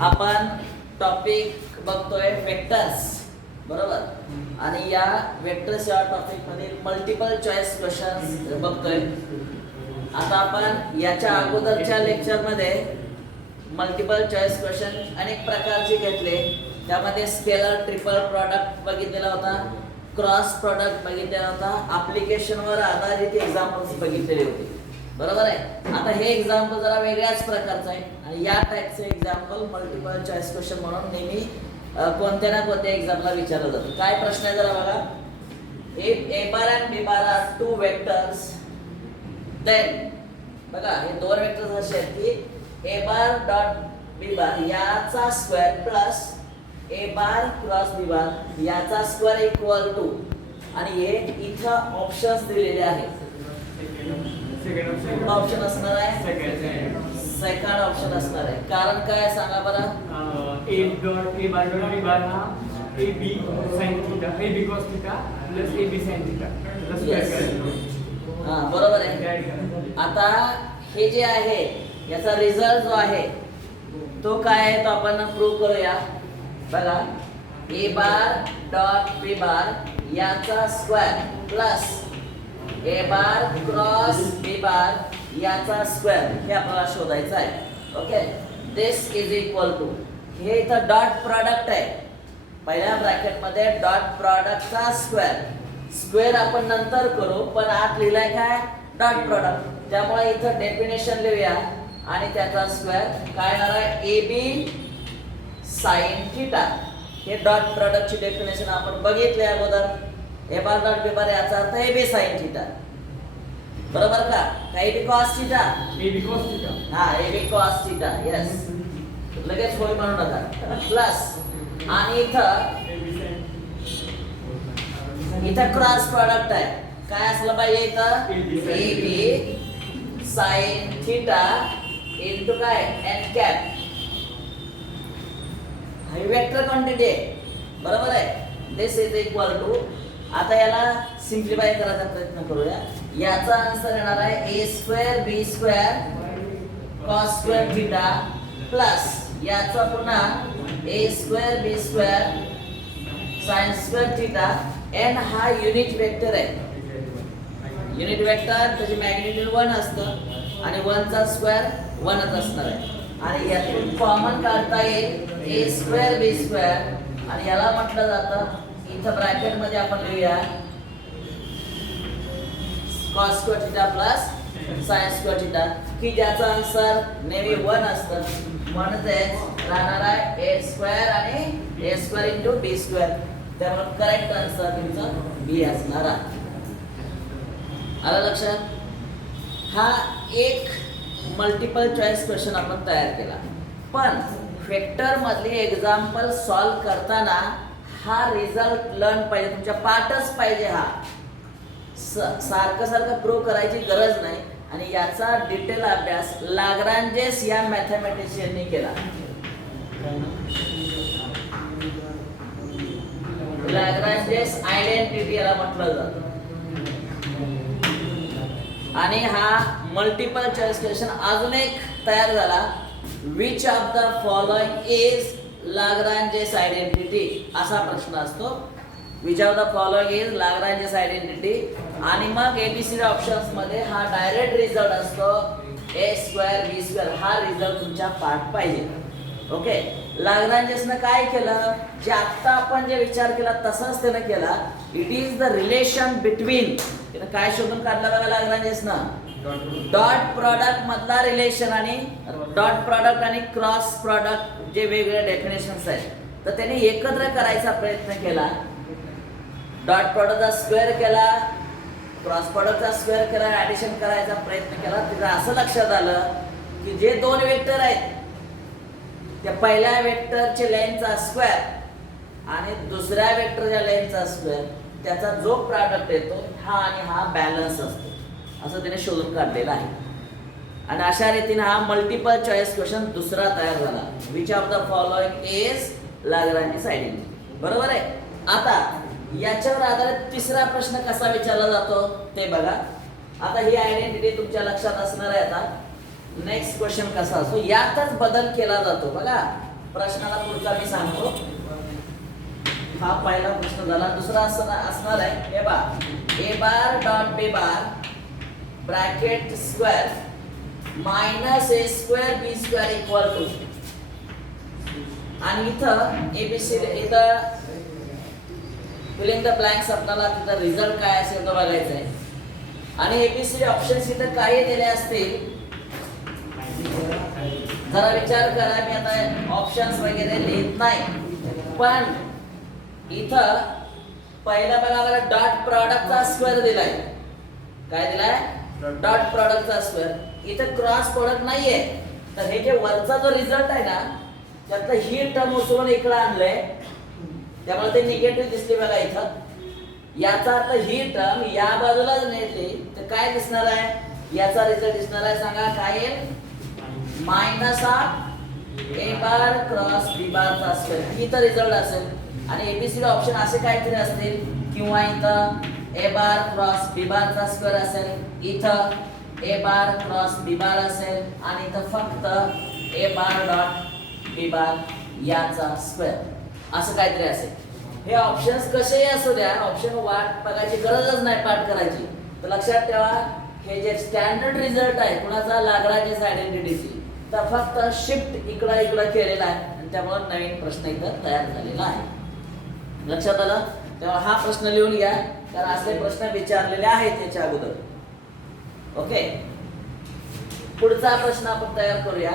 आपण टॉपिक बघतोय वेक्टर्स, बरोबर. आणि या वेक्टर्स या टॉपिक मध्ये मल्टिपल चॉईस क्वेश्चन्स बघतोय. आता आपण याच्या अगोदरच्या लेक्चर मध्ये मल्टिपल चॉईस क्वेश्चन अनेक प्रकारचे घेतले. त्यामध्ये स्केलर ट्रिपल प्रॉडक्ट बघितलेला होता, क्रॉस प्रॉडक्ट बघितलेला होता, ऍप्लिकेशनवर आधारित एक्झाम्पल्स बघितलेले होते, बरोबर आहे. आता हे एक्झाम्पल जरा वेगळ्याच प्रकारचं आहे आणि या टाइपचे एक्झाम्पल मल्टिपल चॉईस क्वेश्चन म्हणून नेहमी कोणत्या ना कोणत्या एक्झामला विचारलं जातं. काय प्रश्न आहे जरा बघा. If a bar and b bar are two vectors, then बघा हे दोन वेक्टर्स असे आहेत की a bar dot b bar याचा square plus a bar cross b bar याचा स्क्वेअर इक्वल टू, आणि हे इथं ऑप्शन्स दिलेले आहेत. ऑप्शन असणार आहे सेकंड ऑप्शन असणार आहे. कारण काय सांगा बरं. a bar dot b bar हा ab sin theta ab cos theta plus ab sin theta plus हा बरोबर आहे. आता हे जे आहे याचा रिझल्ट जो आहे तो काय आहे तो आपण प्रूव्ह करूया. बघा a bar dot b bar याचा square plus a bar cross b bar याचा स्क्वेअर हे आपल्याला शोधायचं आहे. Okay, this is equal to, हे इथं डॉट प्रॉडक्ट आहे. पहिल्या ब्रॅकेट मध्ये डॉट प्रॉडक्टचा स्क्वेअर, स्क्वेअर आपण नंतर करू पण आत लिहिलाय काय डॉट प्रॉडक्ट. त्यामुळे इथं डेफिनेशन लिहूया आणि त्याचा स्क्वेअर काय येणार आहे ab sin थीटा. हे डॉट प्रॉडक्टची डेफिनेशन आपण बघितले अगोदर. a bar dot b bar याचा अर्थ ab sin थीटा, बरोबर का. काही बी cos theta ab cos theta, हा ab cos थीटा, यस. लगेच होय म्हणू नका. प्लस आणि इथं क्रॉस प्रॉडक्ट आहे. काय असलं पाहिजे इथं ab sin थीटा इनटू काय n कॅप. ही वेक्टर क्वांटिटी आहे, बरोबर आहे. दिस इज इक्वल टू, आता याला सिंप्लिफाय करायचा प्रयत्न करूया. याचा आन्सर येणार आहे a square b square cos square theta plus याचा पुन्हा a square b square sin square theta. n हा युनिट वेक्टर आहे. युनिट वेक्टर त्याची मॅग्निट्यूड 1 असतं आणि 1 चा स्क्वेअर 1च असणार आहे. आणि यातून कॉमन काढता येईल a स्क्वेअर b स्क्वेअर आणि याला म्हटलं जातं इथं ब्रॅकेट मध्ये आपण लिहूया cos square theta plus sin square theta, की ज्याचा आन्सर नेहमी 1 असतं. म्हणजेच राहणार आहे a स्क्वेअर आणि a square into b square. त्यामुळे करेक्ट आन्सर तुमचा b असणार आहे. आलं लक्षात. हा एक मल्टिपल चॉईस क्वेश्चन आपण तयार केला. पण वेक्टर मधली एक्झाम्पल सॉल्व करताना हा रिझल्ट लर्न पाहिजे, तुमच्या पाठच पाहिजे. हा सारखं सारखं प्रूव्ह करायची गरज नाही. आणि याचा डिटेल अभ्यास लाग्रांजेस या मॅथमॅटिशियननी केला. लाग्रांजेस आयडेंटिटी याला म्हटलं जातं. आणि हा मल्टिपल चॉईस क्वेश्चन अजून एक तयार झाला. Which of the following is Lagrange's identity असा प्रश्न असतो. Which of the following is Lagrange's identity. आणि मग एबीसीडी ऑप्शन्स मध्ये हा डायरेक्ट रिझल्ट असतो a स्क्वेअर b स्क्वेअर. हा रिझल्ट तुमच्या पाठ पाहिजे. ओके, लाग्रांजेसनं काय केलं, जे आता आपण जे विचार केला तसंच त्यानं केला. It is the relation between, त्यानं काय शोधून काढलं बघा लाग्रांजेसनं, डॉट प्रॉडक्ट मधला रिलेशन आणि डॉट प्रॉडक्ट आणि क्रॉस प्रॉडक्ट जे वेगवेगळे डेफिनेशन्स आहेत तर त्याने एकत्र करायचा प्रयत्न केला. डॉट प्रॉडक्टचा स्क्वेअर केला, क्रॉस प्रॉडक्टचा स्क्वेअर केला, ऍडिशन करायचा प्रयत्न केला. तिथं असं लक्षात आलं की जे दोन वेक्टर आहेत त्या पहिल्या वेक्टरचे लेंथचा स्क्वेअर आणि दुसऱ्या वेक्टरच्या लेंथचा स्क्वेअर त्याचा जो प्रॉडक्ट येतो हा आणि हा बॅलन्स असतो असं त्याने शोधून काढलेलं आहे. आणि अशा रीतीने हा मल्टिपल चॉईस क्वेश्चन दुसरा तयार झाला. Which of the following is Lagrange's identity, बरोबर आहे. आता याच्यावर आधारित तिसरा प्रश्न कसा विचारला जातो ते बघा. आता ही आयडेंटिटी तुमच्या लक्षात असणार आहे. आता नेक्स्ट क्वेश्चन कसा असतो, यातच बदल केला जातो बघा. प्रश्नाला पुढचा मी सांगतो. हा पहिला प्रश्न झाला. दुसरा असणार आहे हे बा, A bar dot B bar bracket square minus A square B square equal to, आणि इथं एबीसी इथं फिलिंग द ब्लँक्स आपल्याला तिथं रिझल्ट काय असेल तो बघायचा आहे. आणि एबीसी ऑप्शन्स इथं काही दिले असतील जरा विचार करा. मी आता ऑप्शन्स वगैरे लिहित नाही, पण इथं पहिला बघा मला डॉट प्रॉडक्टचा स्क्वेअर दिलाय. काय दिलाय? डॉट प्रॉडक्टचा स्क्वेअर. इथं क्रॉस प्रोडक्ट नाहीये, तर हे जे वरचा जो रिझल्ट आहे ना त्यातलं ही टर्म उचलून इकडे आणलंय, त्यामुळे ते निगेटिव्ह दिसले बघा इथं. याचा अर्थ ही टर्म या बाजूलाच नेली तर काय दिसणार आहे? याचा रिझल्ट दिसणार आहे, सांगा काय येईल? Minus of A bar cross B बारचा स्क्वेअर इथं रिझल्ट असेल. आणि एबीसी ऑप्शन असे काहीतरी असतील, किंवा इथं ए बार क्रॉस बी बारचा स्क्वेअर असेल, इथं ए बार क्रॉस बी बार असेल, आणि इथं फक्त ए बार डॉट बी बार याचा स्क्वेअर असं काहीतरी असेल. हे ऑप्शन्स कसेही असू द्या, ऑप्शन वाट बघायची गरजच नाही पाठ करायची. तर लक्षात ठेवा, हे जे स्टँडर्ड रिझल्ट आहे कुणाचा, लाग्रांज आयडेंटिटीची, तर फक्त शिफ्ट इकडं केलेला आहे, आणि त्यामुळे नवीन प्रश्न इथं तयार झालेला आहे. लक्षात आलं? तेव्हा हा प्रश्न लिहून घ्या, कारण असले प्रश्न विचारलेले आहेत याच्या अगोदर. ओके, पुढचा प्रश्न आपण तयार करूया.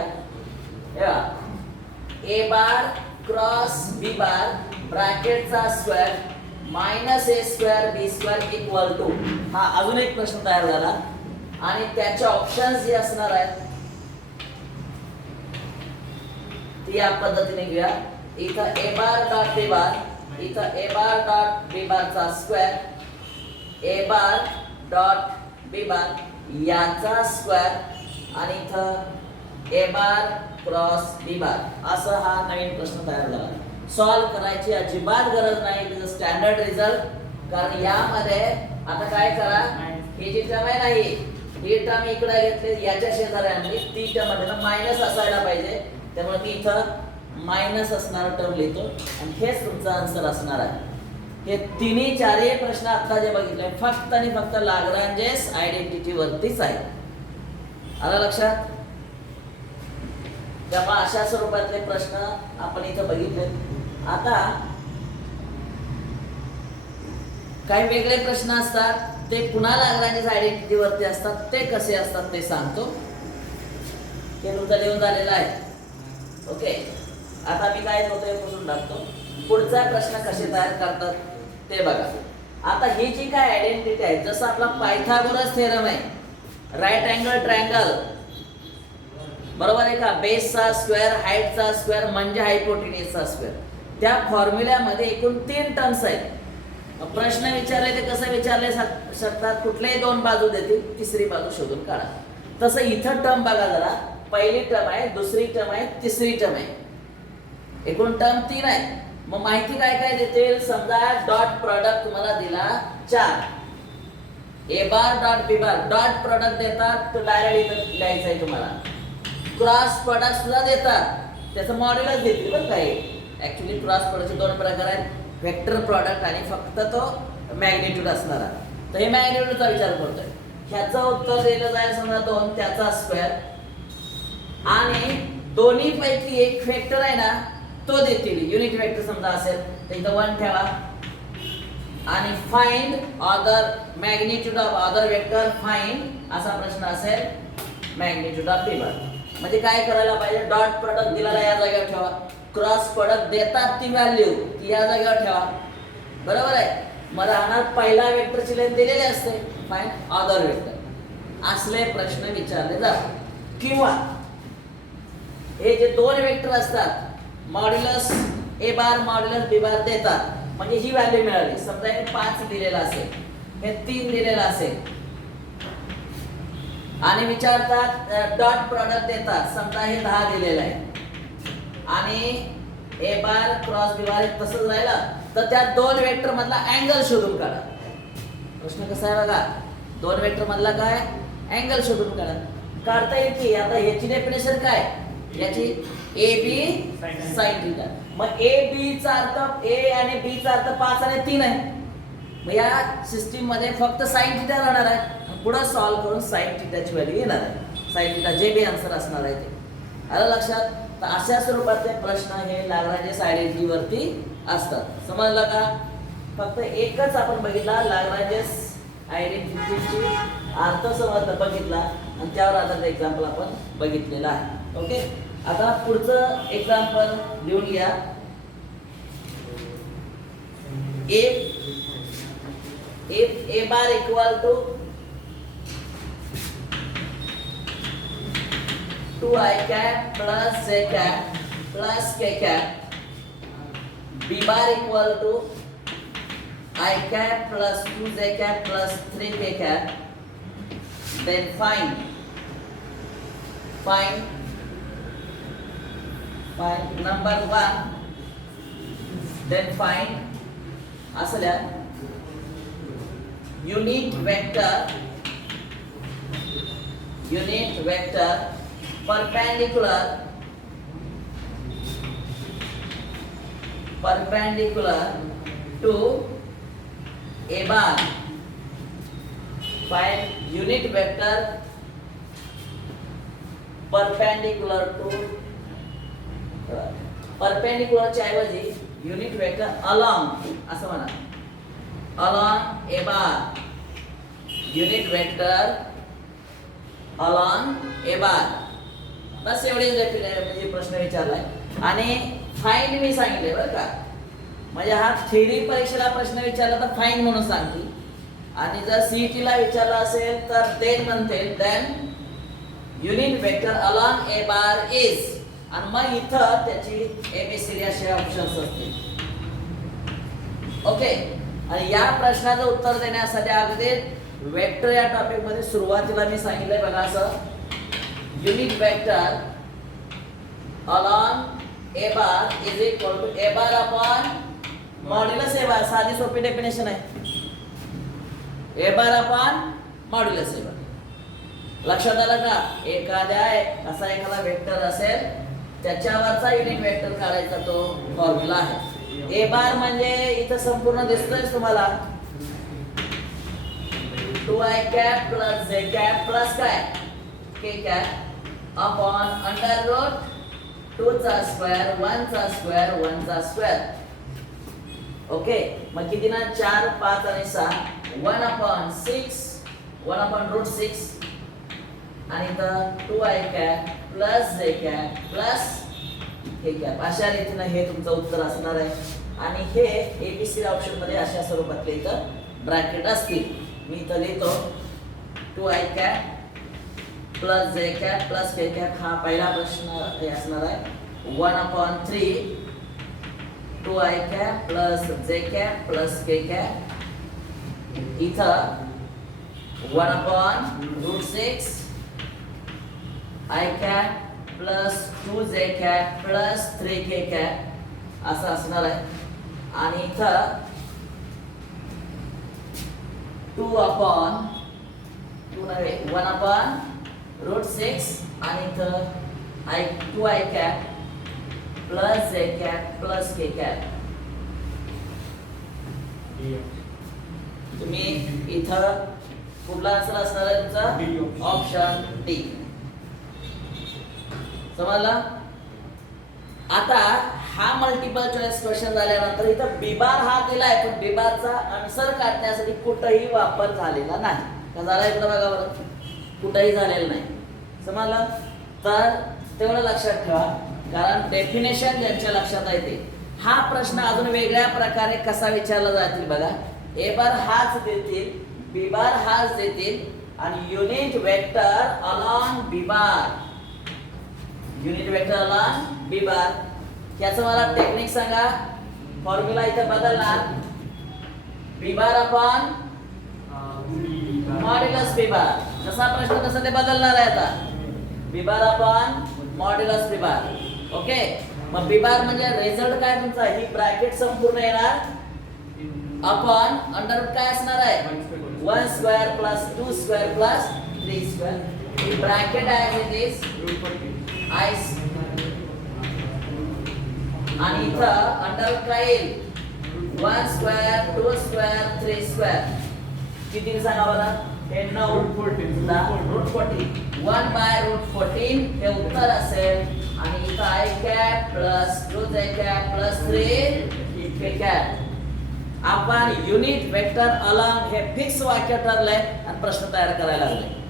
A bar cross B bar ब्रॅकेटचा square minus A square B square equal to, हा अजून एक प्रश्न तयार झाला. आणि त्याचे ऑप्शन्स जे असणार आहेत ती या पद्धतीने घेऊया. इथं ए बार डॉट बी बार, इथं ए बार डॉट बी बारचा स्क्वेअर, ए बार डॉट बी बार याचा स्क्वेअर, आणि इथं ए बार क्रॉस बी बार असं हा नवीन प्रश्न तयार झाला. सॉल्व करायची अजिबात गरज नाही, it is a standard result. कारण यामध्ये आता काय करा, ही जी टर्म आहे नाही, ही टर्म इकडे घेतली, याच्या शेजारी आणली, ती टर्म मध्ये मायनस असायला पाहिजे, त्यामुळे मी इथं मायनस असणार टर्म लिहितो, आणि हेच तुमचा आन्सर असणार आहे. हे तिन्ही चारही प्रश्न आता जे बघितले फक्त आणि फक्त लाग्रांजेस आयडेंटिटी वरतीच आहे. आलं लक्षात? त्यामुळे अशा स्वरूपातले प्रश्न आपण इथं बघितले. आता काही वेगळे प्रश्न असतात, ते पुन्हा लाग्रांजेस आयडेंटिटी वरती असतात. ते कसे असतात ते सांगतो. हे तुमचं लिहून झालेलं आहे. ओके, आता मी काय होतं हे पुसून टाकतो. पुढचा प्रश्न कसे तयार करतात ते बघा. आता ही जी काय आयडेंटिटी आहे, जसं आपला पायथागोरस थेरम आहे, राईट अँगल ट्रायंगल, बरोबर आहे का, बेसचा स्क्वेअर हाईटचा स्क्वेअर म्हणजे हायपोटेन्यूसचा स्क्वेअर, त्या फॉर्म्युल्यामध्ये एकूण 3 टर्म्स आहेत. प्रश्न विचारले ते कसं विचारले शकतात, कुठलेही 2 बाजू देतील, तिसरी बाजू शोधून काढा. तसं इथं टर्म बघा जरा, पहिली टर्म आहे, दुसरी टर्म आहे, तिसरी टर्म आहे, एकूण टर्म 3 आहे. मग माहिती काय काय देतील, समजा डॉट प्रॉडक्ट तुम्हाला दिला 4, A bar dot B bar dot product देतात, तो डायरेक्ट इथं लिहायचं आहे तुम्हाला. क्रॉस प्रॉडक्ट सुद्धा देतात, त्याचं मॉड्युलस देतील बरं काय. ऍक्च्युली क्रॉस प्रॉडक्टचे 2 प्रकार आहेत, वेक्टर प्रॉडक्ट आणि फक्त तो मॅग्निट्यूड असणारा. तर हे मॅग्निट्यूडचा विचार करतोय. ह्याचं उत्तर दिलं जाईल समजा 2, त्याचा स्क्वेअर, आणि दोन्ही पैकी एक वेक्टर आहे ना तो देतील, युनिट वेक्टर समजा असेल तर इथं 1 ठेवा, आणि find other magnitude of other vector, find असा प्रश्न असेल मॅग्निट्यूड ऑफ बी बार. म्हणजे काय करायला पाहिजे, डॉट प्रॉडक्ट दिलेला या जागेवर ठेवा, क्रॉस प्रॉडक्ट देतात ती व्हॅल्यू ती या जागेवर ठेवा, बरोबर आहे. मग राहणार पहिला वेक्टरची लेंथ दिलेली असते, फाइंड अदर वेक्टर, असले प्रश्न विचारले जातात. किंवा हे जे 2 वेक्टर असतात, मॉड्युलस ए बार मॉड्युलस बी बार देतात, म्हणजे ही व्हॅल्यू मिळाली. समजा हे 5 दिलेलं असेल, हे 3 दिलेलं असेल, आणि विचारतात डॉट प्रॉडक्ट देतात, समजा हे 10 दिलेलं आहे, आणि ए बार क्रॉस बी बार तसंच राहिलं, तर त्या 2 वेक्टर मधला अँगल शोधून काढा. प्रश्न कसा आहे बघा, 2 वेक्टर मधला काय अँगल शोधून काढा. काढता येते. आता ह्याची डेफिनेशन काय, याची ए बी साइन थीटा. मग ए बी चा अर्थ, ए आणि बी चा अर्थ 5 आणि 3 आहे. मग या सिस्टीम मध्ये फक्त साइन थीटा राहणार आहे. पुढे सॉल्व्ह करून साइन थीटाची व्हॅल्यू येणार आहे. साइन थीटा जे बी आन्सर असणार आहे ते. आलं लक्षात? तर अशा स्वरूपातले प्रश्न हे लाग्रांजेस आयडेंटिटी वरती असतात. समजलं का? फक्त एकच आपण बघितला, लाग्रांजेस आयडेंटिटीची अर्थ समज बघितला आणि त्यावर आधारित एक्झाम्पल आपण बघितलेला आहे. ओके, आता पुढचं एक्झाम्पल लिहून घ्या. if a bar equal to 2i cap plus j cap plus k cap, b bar equal to I cap plus 2j cap plus 3k cap, then find number 1, then find असल्या unit vector perpendicular to a bar. Find unit vector perpendicular to perpendicular च्या ऐवजी unit vector along असं म्हणा. along a bar, unit vector along a bar. बस एवढेच म्हणजे प्रश्न विचारलाय. आणि find me सांगितले बरं का, म्हणजे हा थेरी परीक्षेला प्रश्न विचारला तर फाइंड म्हणून सांगतील, आणि जर सीईटी ला विचारला असेल तर देन म्हणते then unit vector along a bar is, आणि मग इथं त्याची एबीसीडी असे ऑप्शन्स असतील. ओके, आणि या प्रश्नाचं उत्तर देण्यासाठी अगदी वेक्टर या टॉपिक मध्ये सुरुवातीला मी सांगितलंय बघा असं, unit vector along a bar is equal to a bar upon modulus a bar. साधी सोपी डेफिनेशन आहे, a bar upon modulus a bar. लक्षात आलं का? एखादा वेक्टर असेल त्याच्यावरचा युनिट वेक्टर काढायचा तो फॉर्म्युला आहे. ए बार म्हणजे इथं संपूर्ण दिसतोय तुम्हाला, 2i cap plus j cap plus काय k cap upon under root 2 चा स्क्वेअर 1 चा स्क्वेअर 1 चा स्क्वेअर. ओके, मग किती ना 4 5 आणि 6 1 अपॉन 6 1 अपॉन रूट 6 आणि इथं 2i cap plus j cap plus k cap. अशा रीतीने हे तुमचं उत्तर असणार आहे. आणि हे एबीसी ऑप्शन मध्ये अशा स्वरूपातले इथं ब्रॅकेट असतील. मी इथं लिहितो 2i cap plus j cap plus k cap. हा पहिला प्रश्न हे असणार आहे. 1 अपॉन 3 2i cap plus j cap plus k cap. इथं 1 अपॉन root 6 I cap plus 2j cap plus 3k cap असं असणार आहे. आणि इथं 2 अपॉन 1 अपॉन रूट 6 आणि इथं 2i cap plus j cap plus k cap. तुम्ही इथं कुठला आन्सर असणार आहे तुमचा? Option D. समजला? आता हा मल्टिपल चॉईस क्वेश्चन झाल्यानंतर इथं बी बार हा दिलाय, पण बी बारचा आन्सर काढण्यासाठी कुठेही वापर झालेला नाही. का झाला इकडे बघा बरं, कुठेही झालेला नाही. समजलं? तर तेवढं लक्षात ठेवा, कारण डेफिनेशन ज्यांच्या लक्षात येते. हा प्रश्न अजून वेगळ्या प्रकारे कसा विचारला जातील बघा. ए बार हाच देतील, बी बार हाच देतील, आणि unit vector along b bar, unit vector along b bar. याचं मला टेक्निक सांगा. फॉर्म्युला इथे बदलणार, बी बार अपॉन मॉड्युलस बी बार. जसा प्रश्न तसा ते बदलणार आहे आता. B bar upon modulus b bar. Okay, मग बी बार म्हणजे रिझल्ट काय तुमचा, ही ब्रॅकेट संपूर्ण येणार अपॉन अंडर रूट काय असणार आहे 1 square plus 2 square plus 3 square. Bracket आहे दिस रूट 40 आयस आणि इथं अंडर काय येईल 1 स्क्वेअर 2 स्क्वेअर 3 स्क्वेअर किती सांगा बरं हे 9 रूट 40 रूट 40 1 बाय रूट 14 हे उत्तर असेल आणि इथं i cap plus 2 i cap plus 3 K cap आपण युनिट वेक्टर अलॉंग हे फिक्स वाक्य ठरलंय आणि प्रश्न तयार करायला लागले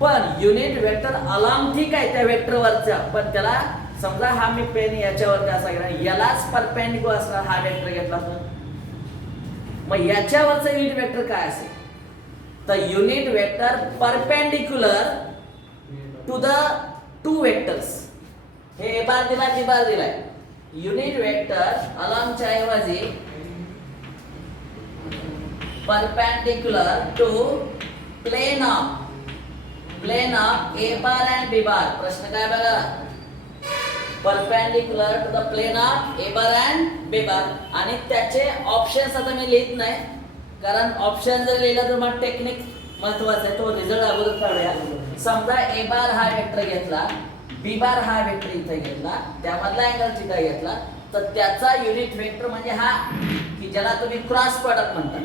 पण युनिट वेक्टर अलॉंग ठीक आहे त्या वेक्टरवरचा पण त्याला समजा हा मी पेन याच्यावरती असा गेला यालाच परपेंडिक्युलर असणार हा वेक्टर घेतला तर मग याच्यावरचं युनिट वेक्टर काय असेल तर unit vector perpendicular to the two vectors हे ए बार दिला बी बार दिलाय युनिट वेक्टर अलॉंगच्या ऐवजी perpendicular to plane of A bar and B bar प्रश्न काय बघा perpendicular to the plane of A bar and B bar आणि त्याचे ऑप्शन्स आता मी लिहित नाही कारण ऑप्शन जर लिहिला तर मग टेक्निक महत्वाचा आहे तो रिझल्ट अगोदर काढूया समजा ए बार हा वेक्टर घेतला बी बार हा वेक्टर इथे घेतला त्यामधला अँगल थिटा घेतला तर त्याचा युनिट वेक्टर म्हणजे हा की ज्याला तुम्ही क्रॉस प्रॉडक्ट म्हणता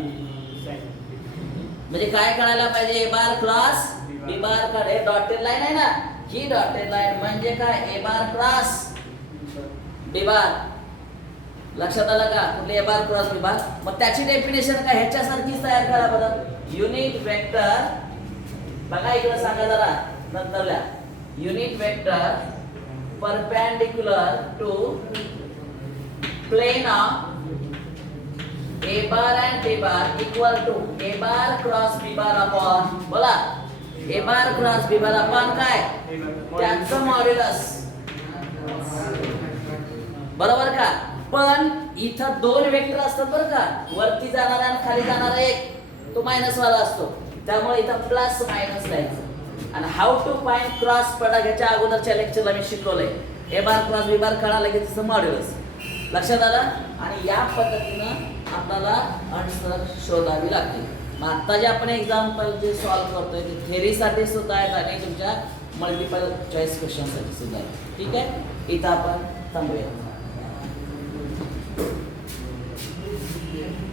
म्हणजे काय करायला पाहिजे ए बार क्रॉस बी बार कडे डॉटेड लाईन आहे ना ही डॉटेड लाईन म्हणजे काय ए बार क्रॉस बी बार लक्षात आलं का कुठले ए बार क्रॉस बी बार मग त्याची डेफिनेशन काय ह्याच्यासारखीच तयार करा बरं युनिट वेक्टर बघा इकडे सांगा जरा नंतरल्या unit vector perpendicular to plane of A bar and B bar equal to A bar cross B bar upon बोला A bar cross B bar upon काय त्याचं मॉड्युलस बरोबर का पण इथं दोन वेक्टर असतात बरं का वरती जाणारा आणि खाली जाणारा एक तो मायनस वाला असतो त्यामुळे इथं प्लस मायनस लिहायचं आणि how to find cross product याच्या अगोदरच्या लेक्चरला मी शिकवलंय ए बार क्रॉस बी बार कळालं की त्याचं मॉड्युलस लक्षात आलं आणि या पद्धतीनं आपल्याला आन्सर शोधावी लागते मग आता जे आपण एक्झाम्पल जे सॉल्व्ह करतोय ते थेअरीसाठी सुद्धा आहेत आणि तुमच्या मल्टिपल चॉईस क्वेश्चनसाठी सुद्धा आहे ठीक आहे इथं आपण थांबूया